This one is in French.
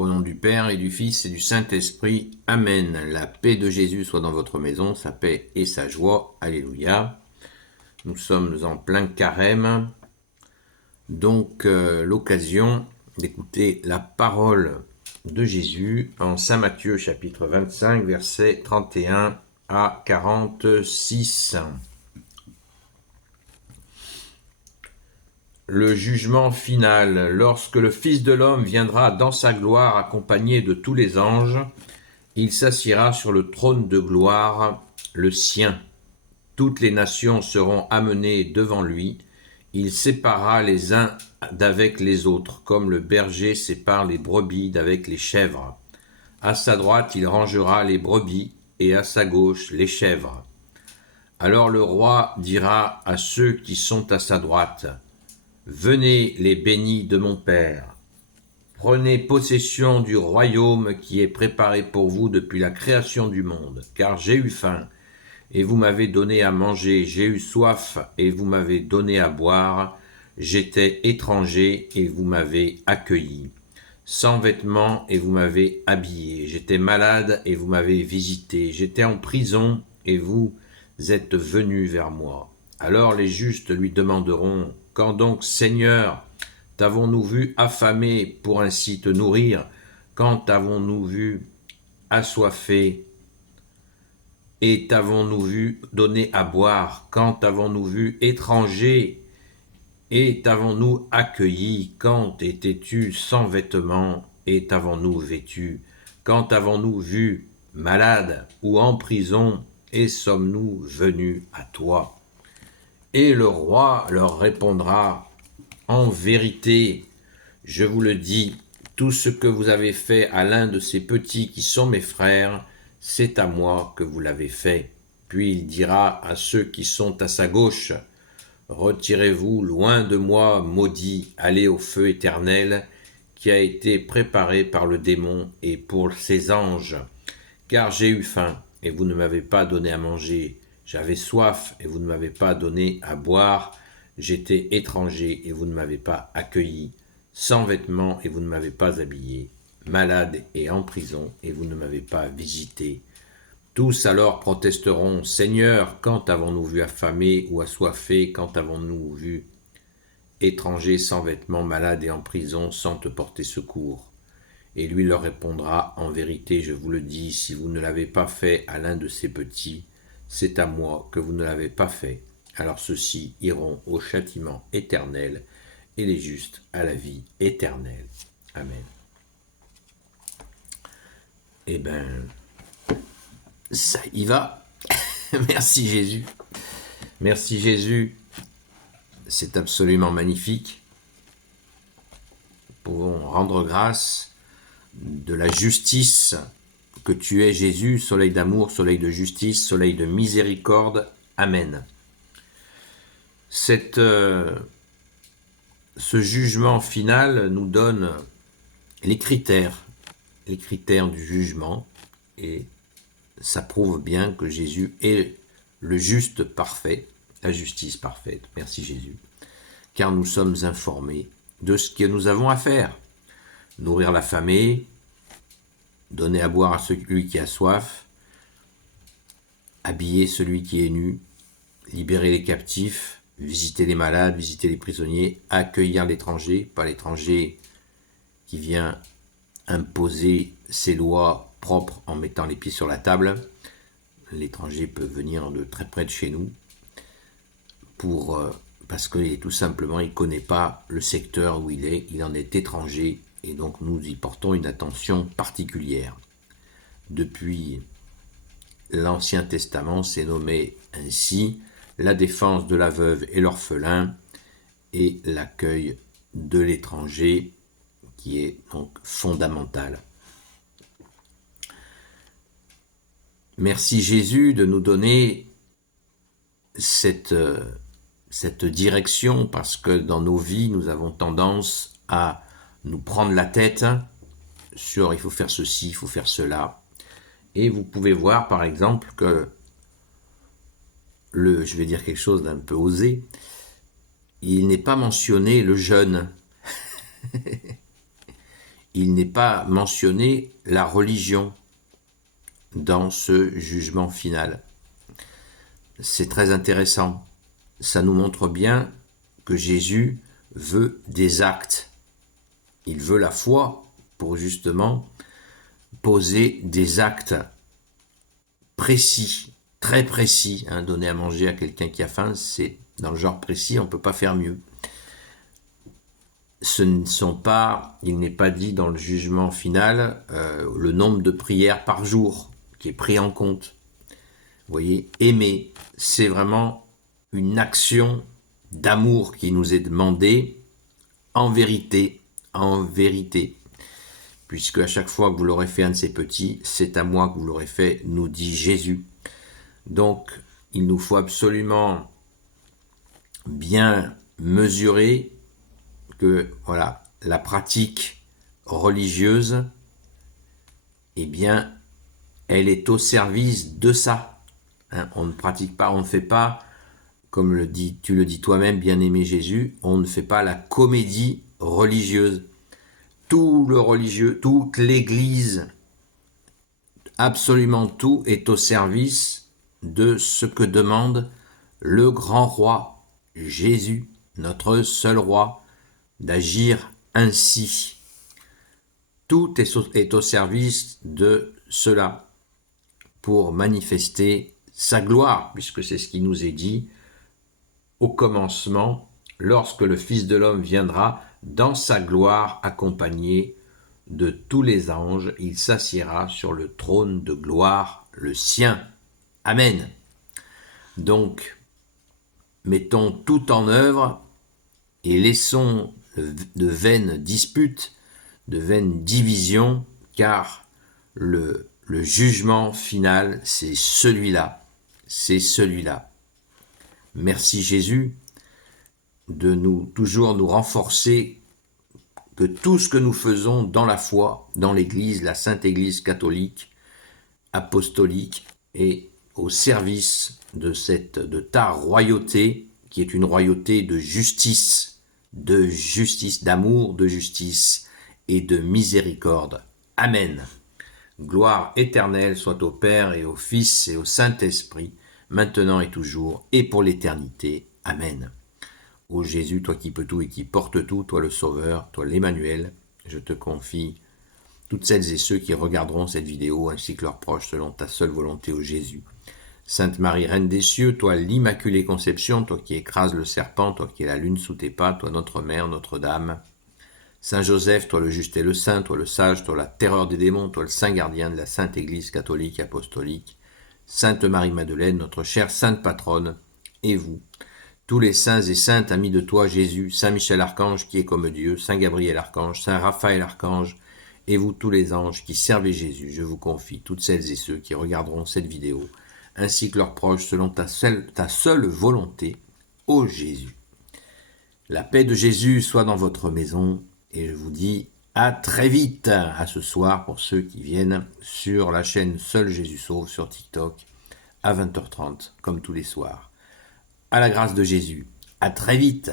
Au nom du Père et du Fils et du Saint-Esprit. Amen. La paix de Jésus soit dans votre maison, sa paix et sa joie. Alléluia. Nous sommes en plein carême. Donc, l'occasion d'écouter la parole de Jésus en Saint Matthieu, chapitre 25, versets 31 à 46. Le jugement final. Lorsque le Fils de l'homme viendra dans sa gloire accompagné de tous les anges, il s'assiera sur le trône de gloire, le sien. Toutes les nations seront amenées devant lui. Il séparera les uns d'avec les autres, comme le berger sépare les brebis d'avec les chèvres. À sa droite, il rangera les brebis, et à sa gauche, les chèvres. Alors le roi dira à ceux qui sont à sa droite, « Venez les bénis de mon Père, prenez possession du royaume qui est préparé pour vous depuis la création du monde, car j'ai eu faim, et vous m'avez donné à manger, j'ai eu soif, et vous m'avez donné à boire, j'étais étranger, et vous m'avez accueilli, sans vêtements, et vous m'avez habillé, j'étais malade, et vous m'avez visité, j'étais en prison, et vous êtes venus vers moi. Alors les justes lui demanderont, « Quand donc, Seigneur, t'avons-nous vu affamé pour ainsi te nourrir? Quand t'avons-nous vu assoiffé et t'avons-nous vu donner à boire? Quand t'avons-nous vu étranger et t'avons-nous accueilli? Quand étais-tu sans vêtements et t'avons-nous vêtu? Quand t'avons-nous vu malade ou en prison et sommes-nous venus à toi? » Et le roi leur répondra, « En vérité, je vous le dis, tout ce que vous avez fait à l'un de ces petits qui sont mes frères, c'est à moi que vous l'avez fait. » Puis il dira à ceux qui sont à sa gauche, « Retirez-vous loin de moi, maudits, allez au feu éternel, qui a été préparé par le démon et pour ses anges. Car j'ai eu faim, et vous ne m'avez pas donné à manger. J'avais soif, et vous ne m'avez pas donné à boire. J'étais étranger, et vous ne m'avez pas accueilli. Sans vêtements, et vous ne m'avez pas habillé. Malade et en prison, et vous ne m'avez pas visité. » Tous alors protesteront, « Seigneur, quand avons-nous vu affamé ou assoiffé? Quand avons-nous vu étranger sans vêtements, malade et en prison, sans te porter secours? » Et lui leur répondra, « En vérité, je vous le dis, si vous ne l'avez pas fait à l'un de ces petits, c'est à moi que vous ne l'avez pas fait. Alors ceux-ci iront au châtiment éternel, et les justes à la vie éternelle. » Amen. Eh bien, ça y va. Merci Jésus. Merci Jésus. C'est absolument magnifique. Nous pouvons rendre grâce de la justice que tu es, Jésus, soleil d'amour, soleil de justice, soleil de miséricorde. Amen. Ce jugement final nous donne les critères du jugement, et ça prouve bien que Jésus est le juste parfait, la justice parfaite. Merci Jésus. Car nous sommes informés de ce que nous avons à faire. Nourrir l'affamé, donner à boire à celui qui a soif, habiller celui qui est nu, libérer les captifs, visiter les malades, visiter les prisonniers, accueillir l'étranger, pas l'étranger qui vient imposer ses lois propres en mettant les pieds sur la table. L'étranger peut venir de très près de chez nous parce que tout simplement il ne connaît pas le secteur où il en est étranger, et donc nous y portons une attention particulière. Depuis l'Ancien Testament, c'est nommé ainsi la défense de la veuve et l'orphelin et l'accueil de l'étranger, qui est donc fondamental. Merci Jésus de nous donner cette direction, parce que dans nos vies, nous avons tendance à nous prendre la tête sur « il faut faire ceci, il faut faire cela ». Et vous pouvez voir par exemple que je vais dire quelque chose d'un peu osé, il n'est pas mentionné le jeûne. il n'est pas mentionné la religion dans ce jugement final. C'est très intéressant. Ça nous montre bien que Jésus veut des actes. Il veut la foi pour justement poser des actes précis, très précis. Donner à manger à quelqu'un qui a faim, c'est dans le genre précis, on ne peut pas faire mieux. Il n'est pas dit dans le jugement final le nombre de prières par jour qui est pris en compte. Vous voyez, aimer, c'est vraiment une action d'amour qui nous est demandée en vérité, puisque à chaque fois que vous l'aurez fait un de ces petits, c'est à moi que vous l'aurez fait, nous dit Jésus. Donc, il nous faut absolument bien mesurer que voilà, la pratique religieuse, eh bien, elle est au service de ça. On ne pratique pas, on ne fait pas, comme tu le dis toi-même, bien-aimé Jésus, on ne fait pas la comédie religieuse. Tout le religieux, toute l'Église, absolument tout est au service de ce que demande le grand roi, Jésus, notre seul roi, d'agir ainsi. Tout est au service de cela, pour manifester sa gloire, puisque c'est ce qui nous est dit au commencement, lorsque le Fils de l'homme viendra dans sa gloire accompagné de tous les anges, il s'assiera sur le trône de gloire, le sien. Amen. Donc, mettons tout en œuvre et laissons de vaines disputes, de vaines divisions, car le jugement final, c'est celui-là. C'est celui-là. Merci Jésus de toujours nous renforcer que tout ce que nous faisons dans la foi, dans l'Église, la Sainte Église catholique, apostolique, est au service de ta royauté, qui est une royauté de justice, d'amour, de justice et de miséricorde. Amen. Gloire éternelle soit au Père et au Fils et au Saint-Esprit, maintenant et toujours, et pour l'éternité. Amen. Ô Jésus, toi qui peux tout et qui portes tout, toi le Sauveur, toi l'Emmanuel, je te confie toutes celles et ceux qui regarderont cette vidéo, ainsi que leurs proches, selon ta seule volonté, ô Jésus. Sainte Marie, Reine des cieux, toi l'Immaculée Conception, toi qui écrases le serpent, toi qui es la lune sous tes pas, toi notre Mère, Notre-Dame. Saint Joseph, toi le juste et le saint, toi le sage, toi la terreur des démons, toi le saint gardien de la Sainte Église catholique et apostolique. Sainte Marie-Madeleine, notre chère sainte patronne, et vous, tous les saints et saintes amis de toi, Jésus, Saint Michel Archange qui est comme Dieu, Saint Gabriel Archange, Saint Raphaël Archange, et vous tous les anges qui servez Jésus, je vous confie toutes celles et ceux qui regarderont cette vidéo, ainsi que leurs proches selon ta seule volonté, ô Jésus. La paix de Jésus soit dans votre maison, et je vous dis à très vite, à ce soir pour ceux qui viennent sur la chaîne Seul Jésus Sauve sur TikTok à 20h30, comme tous les soirs. À la grâce de Jésus. À très vite.